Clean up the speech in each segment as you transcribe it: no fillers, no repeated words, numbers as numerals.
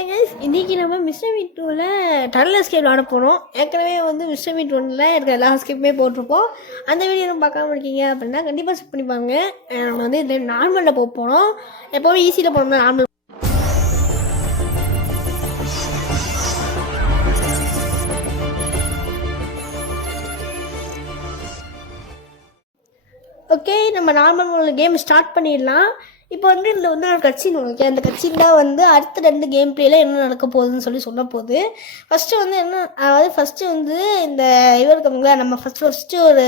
இன்றைக்கி நம்ம mister meet 2ல் டனல் எஸ்கேப் விளாட போகிறோம். ஏற்கனவே வந்து மிஸ்டர் மீட் 1ல் இருக்கிற எல்லா எஸ்கேப்புமே போட்டிருப்போம். அந்த வீடியோ பார்க்காம இருக்கீங்க அப்படின்னா கண்டிப்பாக செக் பண்ணி பாருங்க. நம்ம வந்து இதில் நார்மலில் போக போகிறோம். எப்போவுமே ஈஸியில் போனோம்னா நார்மல். ஓகே, நம்ம நார்மல் கேம் ஸ்டார்ட் பண்ணிடலாம். இப்போ வந்து இதில் வந்து ஒரு கட்சின்னு உங்களுக்கு அந்த கட்சியில் தான் வந்து அடுத்த 2 கேம் பிளேயில் என்ன நடக்க போகுதுன்னு சொல்ல போகுது. ஃபஸ்ட்டு வந்து என்ன, அதாவது ஃபஸ்ட்டு வந்து இந்த இவருக்குங்களா நம்ம ஃபஸ்ட்டு ஒரு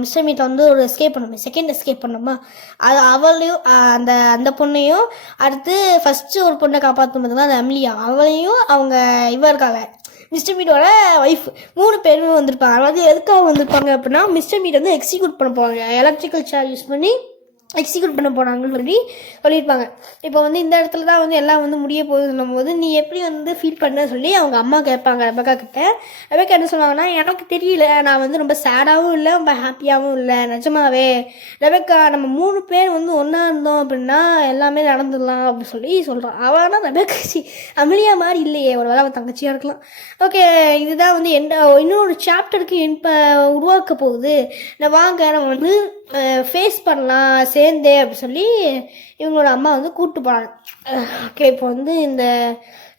மிஸ்டர் மீட்டை வந்து ஒரு எஸ்கேப் பண்ணோமே, செகண்ட் எஸ்கேப் பண்ணோமா, அது அவளையும் அந்த பொண்ணையும் அடுத்து ஃபஸ்ட்டு ஒரு பொண்ணை காப்பாற்றும் போது தான் அந்த அமிலியா, அவளையும் அவங்க இருக்காங்க மிஸ்டர் மீட்டோட ஒய்ஃப் 3 பேருமே வந்திருப்பாங்க. அதாவது எதுக்காக வந்திருப்பாங்க அப்படின்னா மிஸ்டர் மீட் வந்து எக்ஸிக்யூட் பண்ண போவாங்க, எலக்ட்ரிக்கல் சேர் யூஸ் பண்ணி எக்ஸிக்யூட் பண்ண போனாங்கன்னு சொல்லியிருப்பாங்க. இப்போ வந்து இந்த இடத்துல தான் வந்து எல்லாம் வந்து முடிய போகுதுன்னும் போது நீ எப்படி வந்து ஃபீல் பண்ண சொல்லி அவங்க அம்மா கேட்பாங்க ரெபக்கா கிட்ட. ரெபக்கா என்ன சொல்லுவாங்கன்னா, எனக்கு தெரியல, நான் வந்து ரொம்ப சேடாகவும் இல்லை ரொம்ப ஹாப்பியாகவும் இல்லை, நிஜமாவே ரெபக்கா நம்ம 3 பேர் வந்து ஒன்றா இருந்தோம் அப்படின்னா எல்லாமே நடந்துடலாம் அப்படின்னு சொல்கிறான். அவனா ரெபக்கா அமிலியா மாதிரி இல்லையே, ஒரு வேளை அவன் தங்கச்சியாக இருக்கலாம். ஓகே, இதுதான் வந்து இன்னொரு சாப்டருக்கு இப்போ உருவாக்க போகுது. நான் வாங்க நம்ம வந்து ஃபேஸ் பண்ணலாம் சேர்ந்தே அப்படின்னு சொல்லி இவங்களோட அம்மா வந்து கூப்பிட்டு போகிறாங்க. ஓகே, இப்போ வந்து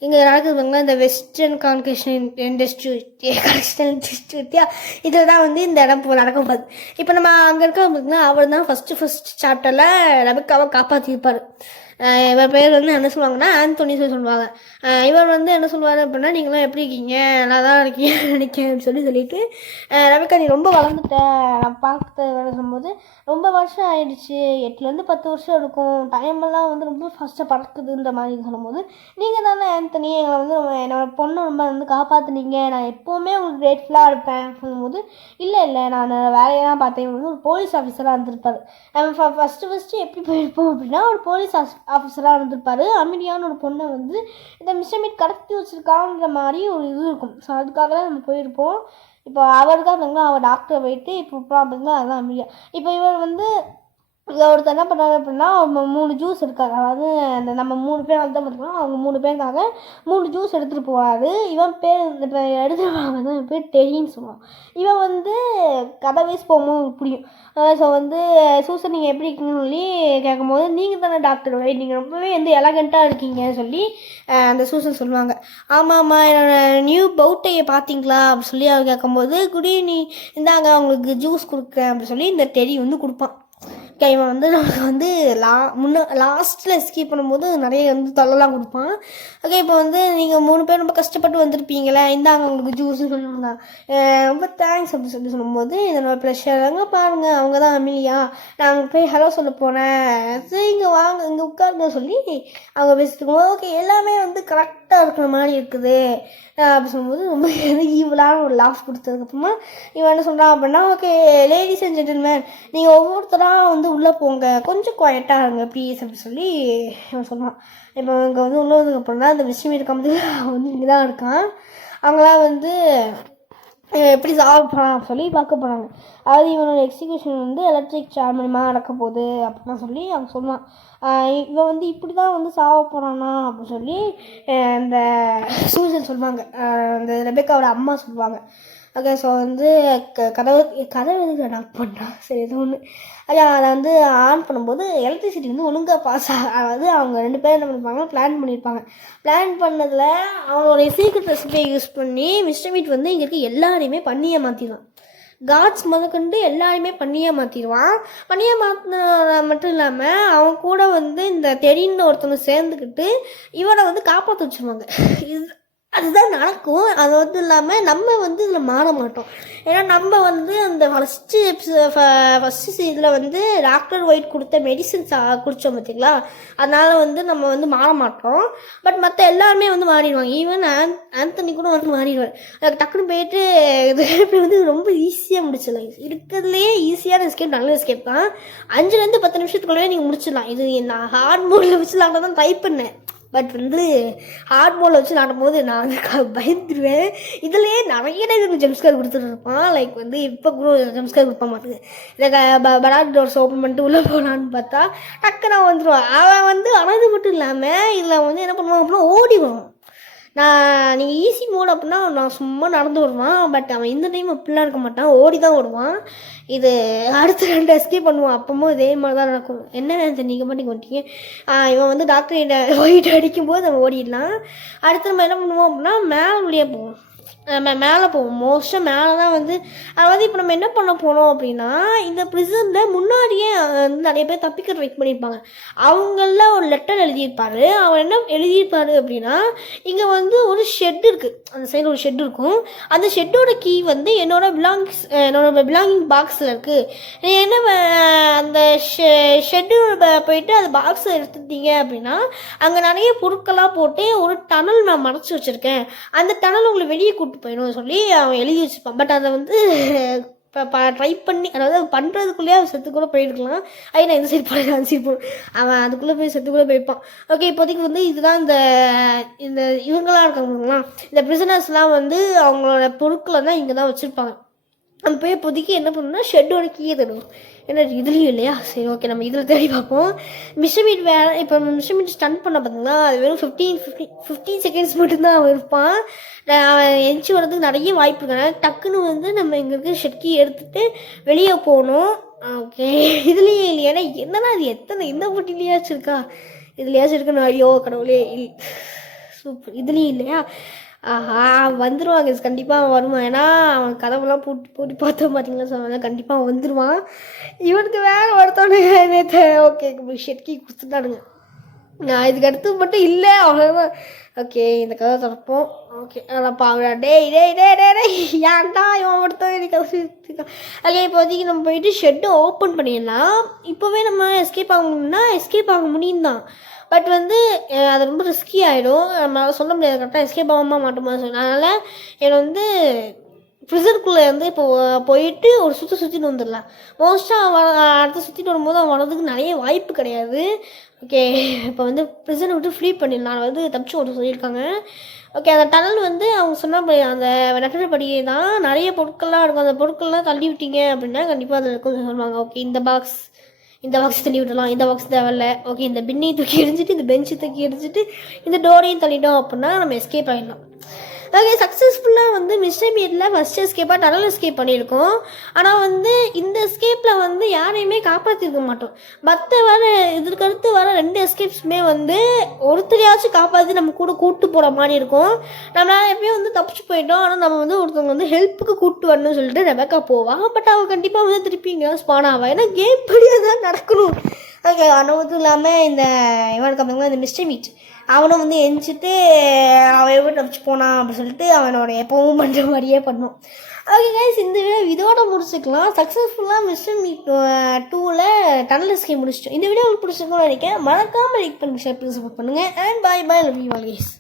இங்கே நடக்குதுங்களா இந்த வெஸ்டர்ன் கான்கெஷன் இண்டஸ்ட்ரியா, இதில் தான் வந்து இந்த இடம் நடக்க போகுது. இப்போ நம்ம அங்கே இருக்க அவர் தான் ஃபஸ்ட்டு சாப்டரில் ரெபக்காவை காப்பாற்றிருப்பார். இவர் பேர் வந்து என்ன சொல்லுவாங்கன்னா ஆந்தோனி சொல்லுவாங்க. இவர் வந்து என்ன சொல்லுவார் அப்படின்னா, நீங்களாம் எப்படி இருக்கீங்க, நல்லா தான் இருக்கீங்க நினைக்கிறேன் அப்படின்னு சொல்லிட்டு ரெபக்கா நீ ரொம்ப வளர்ந்துட்ட, நான் பார்த்து வேலை சொல்லும்போது ரொம்ப வருஷம் ஆயிடுச்சு, 8லேருந்து 10 வருஷம் இருக்கும், டைமெல்லாம் வந்து ரொம்ப ஃபாஸ்ட்டாக பறக்குதுன்ற மாதிரி சொல்லும்போது, நீங்கள் தானே ஆந்தோனி எங்களை வந்து என்னோட பொண்ணை ரொம்ப வந்து காப்பாற்றுனீங்க, நான் எப்போவுமே உங்களுக்கு கிரேட்ஃபுல்லாக இருப்பேன் சொல்லும்போது, இல்லை நான் வேலையெல்லாம் பார்த்தேன். வந்து ஒரு போலீஸ் ஆஃபீஸராக இருந்திருப்பார். நம்ம ஃபஸ்ட்டு எப்படி போயிருப்போம் அப்படின்னா ஒரு போலீஸ் ஆஃபீஸராக இருந்திருப்பார். அமிலியான்னு ஒரு பொண்ணை வந்து இந்த மிஸ்டர் மீட் கடத்தி வச்சுருக்கான்ற மாதிரி ஒரு இது இருக்கும். ஸோ அதுக்காக தான் நம்ம போயிருப்போம். இப்போ அவருக்காக இருந்தாங்களா, அவர் டாக்டரை போயிட்டு இப்போ அப்படிங்களா அதுதான் அமிலியா. இப்போ இவர் வந்து ஒருத்தர் என்ன பண்ணாரு அப்படின்னா 3 ஜூஸ் இருக்காரு. அதாவது அந்த நம்ம 3 பேர் வந்து பார்த்துக்கலாம், அவங்க 3 பேருக்காக 3 ஜூஸ் எடுத்துகிட்டு போவார். இவன் பேர் இப்போ எடுத்துகிட்டு போவாங்க தான் பேர் டெரின்னு சொல்லுவான். இவன் வந்து கதை வயசு போகும்போது புரியும். ஸோ வந்து சூசன் நீங்கள் எப்படி இருக்கீங்கன்னு சொல்லி கேட்கும்போது, நீங்கள் தானே டாக்டர் வை, நீங்கள் ரொம்பவே வந்து எலகண்ட்டாக இருக்கீங்கன்னு சொல்லி அந்த சூசன் சொல்லுவாங்க. ஆமாம்மா என்னோட நியூ பவுட்டையை பார்த்தீங்களா அப்படின்னு சொல்லி அவர் கேட்கும்போது, குட் ஈவினிங், இந்தாங்க அவங்களுக்கு ஜூஸ் கொடுக்குறேன் அப்படின்னு சொல்லி இந்த டெரி வந்து கொடுப்பான். இவன் வந்து நமக்கு வந்து லாஸ்ட்டில் எஸ்கேப் பண்ணும்போது நிறைய வந்து தொல்லைலாம் கொடுப்பான். ஓகே, இப்போ வந்து நீங்கள் 3 பேர் ரொம்ப கஷ்டப்பட்டு வந்திருப்பீங்களே, இந்தாங்க உங்களுக்கு ஜூஸ்ன்னு சொல்லுவாங்க. ரொம்ப தேங்க்ஸ் அப்படின்னு சொல்லும்போது, இதனோட ப்ரெஷர் அங்கே பாருங்கள், அவங்க தான் அமிலியா, நான் அங்கே போய் ஹலோ சொல்ல போனேன், சரி இங்கே வாங்க இங்கே உட்காருங்க சொல்லி அவங்க பேசிட்டு ஓகே எல்லாமே வந்து கரெக்டாக இருக்கிற மாதிரி இருக்குது அப்படி சொல்லும்போது ரொம்ப ஈவலான ஒரு லாஃப் கொடுத்ததுக்கப்புறமா இவன் என்ன சொல்கிறான் அப்படின்னா, ஓகே லேடிஸ் அண்ட் ஜென்டில்மேன் நீங்கள் ஒவ்வொருத்தராக வந்து உள்ளே போங்க, கொஞ்சம் குவாய்ட்டாக இருங்க ப்ளீஸ் அப்படி சொல்லி இவன் சொல்லுவான். இப்போ இங்கே வந்து உள்ள வந்ததுக்கப்புறம் தான் அந்த விஷயம் இருக்கும்போது அவன் வந்து இங்கே தான் இருக்கான். அவங்களாம் வந்து எப்படி சால்வ் பண்ணலாம் சொல்லி பார்க்க போகிறாங்க. அதாவது இவனோட எக்ஸிக்யூஷன் வந்து எலக்ட்ரிக் சேர் மூலமாக நடக்க போகுது அப்படின்னா சொல்லி அவங்க சொல்லுவான். இவன் வந்து இப்படி தான் வந்து சாவ போகிறானா அப்படின்னு சொல்லி இந்த சூசன் சொல்லுவாங்க, இந்த ரெபெக்காவோட அம்மா சொல்லுவாங்க. ஓகே, ஸோ வந்து கதவு எதுக்கு நாக் பண்ணுறான், சரி ஏதோ ஒன்று அதை வந்து ஆன் பண்ணும்போது எலக்ட்ரிசிட்டி வந்து ஒழுங்காக பாஸ் அதாவது அவங்க 2 பேரும் என்ன பண்ணியிருப்பாங்க, பிளான் பண்ணியிருப்பாங்க. பிளான் பண்ணதில் அவங்களுடைய சீக்ரெட் ரெசிபியை யூஸ் பண்ணி மிஸ்டர் மீட் வந்து இங்கே இருக்க எல்லாரையுமே பண்ணியை மாற்றிடுவான். காட்ஸ் முதற்கொண்டு எல்லாருமே பண்ணியை மாற்றிடுவான். பண்ணியை மாற்றின மட்டும் இல்லாமல் அவன் கூட வந்து இந்த தெரிந்த ஒருத்தவங்க சேர்ந்துக்கிட்டு இவனை வந்து காப்பாற்ற வச்சுருவாங்க. அதுதான் நடக்கும். அது வந்து இல்லாமல் நம்ம வந்து இதில் மாற மாட்டோம். ஏன்னா நம்ம வந்து அந்த ஃபஸ்ட்டு இதில் வந்து டாக்டர் ஒயிட் கொடுத்த மெடிசன்ஸ் குடித்தோம் பார்த்திங்களா, அதனால் வந்து நம்ம வந்து மாற மாட்டோம். பட் மற்ற எல்லாருமே வந்து மாறிடுவாங்க. ஈவன் ஆந்தனி கூட வந்து மாறிடுவார். அதுக்கு டக்குன்னு போயிட்டு இது வந்து ரொம்ப ஈஸியாக முடிச்சிடலாம். இருக்கிறதுலேயே ஈஸியான எஸ்கேப் நல்ல எஸ்கேப் தான். 5லேருந்து 10 நிமிஷத்துக்குள்ளே நீங்கள் முடிச்சிடலாம். இது நான் ஹார்ட் மோடில் வச்சு தான் ட்ரை பண்ணேன். பட் வந்து ஹார்ட் மோடில் வச்சு நடும்போது நான் வந்து பயந்துடுவேன். இதுலேயே நிறைய டைம் ஜம்ஸ்கேர் கொடுத்துட்டு இருப்பான். லைக் வந்து இப்போ கூட ஜம்ஸ்கேர் கொடுப்ப மாட்டேங்குது. இதை படாக் டோர்ஸ் ஓப்பன் பண்ணிட்டு உள்ளே போகலான்னு பார்த்தா டக்கு நான் வந்துடுவான். அவன் வந்து அனது மட்டும் இல்லாமல் இதில் வந்து என்ன பண்ணுவான் அப்படின்னா ஓடிடுவான். நீங்கள் ஈஸி மோட் அப்படின்னா நான் சும்மா நடந்து வருவான். பட் அவன் இந்த டைம் அப்படிலாம் இருக்க மாட்டான், ஓடி தான் வருவான். இது அடுத்த 2 எஸ்கேப் பண்ணுவான். அப்பவும் இதே மாதிரி தான் நடக்கும். என்ன நீங்கள் மட்டும் வந்துட்டீங்க. இவன் வந்து டாக்டர் ஒயிட் அடிக்கும்போது நம்ம ஓடிடலாம். அடுத்து நம்ம என்ன பண்ணுவோம் அப்படின்னா மேலே வழியாக போவோம். மேலே போவோம். மோஸ்ட்டாக மேலே தான் வந்து அதாவது இப்போ நம்ம என்ன பண்ண போனோம் அப்படின்னா, இந்த ப்ரிசனில் முன்னாடியே வந்து நிறைய பேர் தப்பிக்க ட்ரை பண்ணியிருப்பாங்க. அவங்கள ஒரு லெட்டர் எழுதியிருப்பார். அவர் என்ன எழுதியிருப்பார் அப்படின்னா, இங்கே வந்து ஒரு ஷெட் இருக்குது, அந்த சைடில் ஒரு ஷெட் இருக்கும். அந்த ஷெட்டோட கீ வந்து என்னோட பிலாங்கிங் பாக்ஸில் இருக்குது. என்ன அந்த ஷெட்டு போயிட்டு அந்த பாக்ஸை எடுத்துட்டீங்க அப்படின்னா, அங்கே நிறைய பொருட்களாக போட்டு ஒரு டனல் நான் மறைச்சி வச்சுருக்கேன், அந்த டனல் உங்களை வெளியே கூட்டு போயிடும் சொல்லி அவன் எழுதி வச்சுப்பான். பட் அதை வந்து ட்ரை பண்ணி, அதாவது பண்ணுறதுக்குள்ளேயே அவன் செத்து கூட போயிருக்கலாம். நான் இந்த சைடு போகிறேன் அந்த சைடு போகிறேன், அவன் அதுக்குள்ளே போய் செத்து கூட போயிருப்பான். ஓகே, இப்போதைக்கு வந்து இதுதான் இந்த இவங்களாம் இருக்காங்கலாம், இந்த பிரிசனர்ஸ்லாம் வந்து அவங்களோட பொருட்களை தான் இங்கே தான் வச்சுருப்பாங்க. நம்ம போய் இப்போதைக்கு என்ன பண்ணணும்னா ஷெட்டோட கீயை தருவோம். ஏன்னா இதுலேயும் இல்லையா, சரி ஓகே நம்ம இதில் தேடி பார்ப்போம். மிஷமீட் வேறு, இப்போ மிஷமீட் ஸ்டன் பண்ண பார்த்தீங்களா, அது வெறும் 15 செகண்ட்ஸ் மட்டும்தான் அவன் இருப்பான். அவன் எஞ்சி வர்றதுக்கு நிறைய வாய்ப்பு இருக்காங்க. டக்குன்னு வந்து நம்ம இங்கே இருக்க ஷெட் கீ எடுத்துகிட்டு வெளியே போகணும். ஓகே, இதுலேயும் இல்லையா, ஏன்னா என்னன்னா அது எத்தனை இந்த போட்டிலையாச்சும் இருக்கா, இதுலையாச்சும் இருக்குன்னு. ஐயோ கடவுளே, சூப்பர், இதுலேயும் இல்லையா. வந்துடுவாங்க கண்டிப்பாக வருவான். ஏன்னா அவன் கதவுலாம் பூட்டி பார்த்தோம் பார்த்தீங்களா, ஸோ கண்டிப்பாக அவன் வந்துடுவான். இவனுக்கு வேக வரத்தோன்னு நேற்று ஓகே ஷெட்கி கொடுத்துட்டானுங்க. நான் இதுக்கு அடுத்து மட்டும் இல்லை அவ்வளோதான். ஓகே, இந்த கதை திறப்போம். ஓகே, அதான் பாவடா, டேய் ஏன்டா இவன் மட்டும் எனக்கு ஓகே, இப்போதைக்கு நம்ம போயிட்டு ஷெட்டு ஓப்பன் பண்ணிடலாம். இப்போவே நம்ம எஸ்கேப் ஆகணும்னா எஸ்கேப் ஆக முடியும் தான். பட் வந்து அது ரொம்ப ரிஸ்கி ஆகிடும், நம்மளால் சொல்ல முடியாது கரெக்டாக எஸ்கேப் ஆகாம மாட்டோமா. அதனால் என்னை வந்து ப்ரிசனுக்குள்ளே வந்து இப்போ போயிட்டு ஒரு சுற்றிட்டு வந்துடலாம். மோஸ்ட்டாக அடுத்து சுற்றிட்டு வரும்போது அவன் வர்றதுக்கு நிறைய வாய்ப்பு கிடையாது. ஓகே, இப்போ வந்து ப்ரிசனை விட்டு ஃப்ரீ பண்ணிடலாம், வந்து தப்பிச்சு ஓட்ட சொல்லியிருக்காங்க. ஓகே, அந்த டனல் வந்து அவங்க சொன்னால் அந்த நெட்டப்படியே தான் நிறைய பொருட்கள்லாம் இருக்கும். அந்த பொருட்கள்லாம் தள்ளி விட்டீங்க அப்படின்னா கண்டிப்பாக அதில் இருக்கும் சொல்லுவாங்க. ஓகே, இந்த பாக்ஸ் தள்ளி விடலாம், இந்த பாக்ஸ் தேவையில்ல. ஓகே, இந்த பின்னையும் தூக்கி எரிஞ்சிட்டு இந்த பெஞ்சை தூக்கி எரிஞ்சிட்டு இந்த டோரையும் தள்ளிட்டோம் அப்படின்னா நம்ம எஸ்கேப் ஆகிடலாம். ஓகே, சக்ஸஸ்ஃபுல்லாக வந்து மிஸ்டர் பீட்டில் ஃபஸ்ட் எஸ்கேப்பாக டனல் எஸ்கேப் பண்ணியிருக்கோம். ஆனால் வந்து இந்த எஸ்கேப்பில் வந்து யாரையுமே காப்பாற்றிருக்க மாட்டோம். மற்ற இதற்கடுத்து வர 2 எஸ்கேப்ஸுமே வந்து ஒருத்தரையாச்சும் காப்பாற்றி நம்ம கூட கூப்பிட்டு போகிற மாதிரி இருக்கும். நம்மளால் எப்பயும் வந்து தப்பிச்சு போயிட்டோம், ஆனால் நம்ம வந்து ஒருத்தவங்க வந்து ஹெல்ப்புக்கு கூப்பிட்டு வரணும்னு சொல்லிட்டு ரெபேக்கா போவான். பட் அவன் கண்டிப்பாக வந்து திருப்பி இங்கே ஸ்பான் ஆவான், ஏன்னா கேம் படியாக தான் நடக்கணும். ஓகே, அது மட்டும் இல்லாமல் இந்த இவனுக்கு பார்த்தீங்கன்னா இந்த மிஸ்டர் மீட் அவனும் வந்து எஞ்சிட்டு அவன் எப்படி தப்பிச்சு போனான் அப்படின்னு சொல்லிட்டு அவனோட எப்பவும் பண்ணுற மாதிரியே பண்ணும். ஓகே கைஸ், இந்த வீடியோ இதோட முடிச்சுக்கலாம். சக்ஸஸ்ஃபுல்லாக மிஸ்டர் மீட் 2ல் டனல் எஸ்கேப் முடிச்சிட்டோம். இந்த வீடியோ உங்களுக்கு பிடிச்சிருக்கும்னு நினைக்கிறேன். மறக்காமல் லைக் பண்ணி ஷேர் பண்ணி சப்போர்ட் பண்ணுங்கள். And bye love you all guys.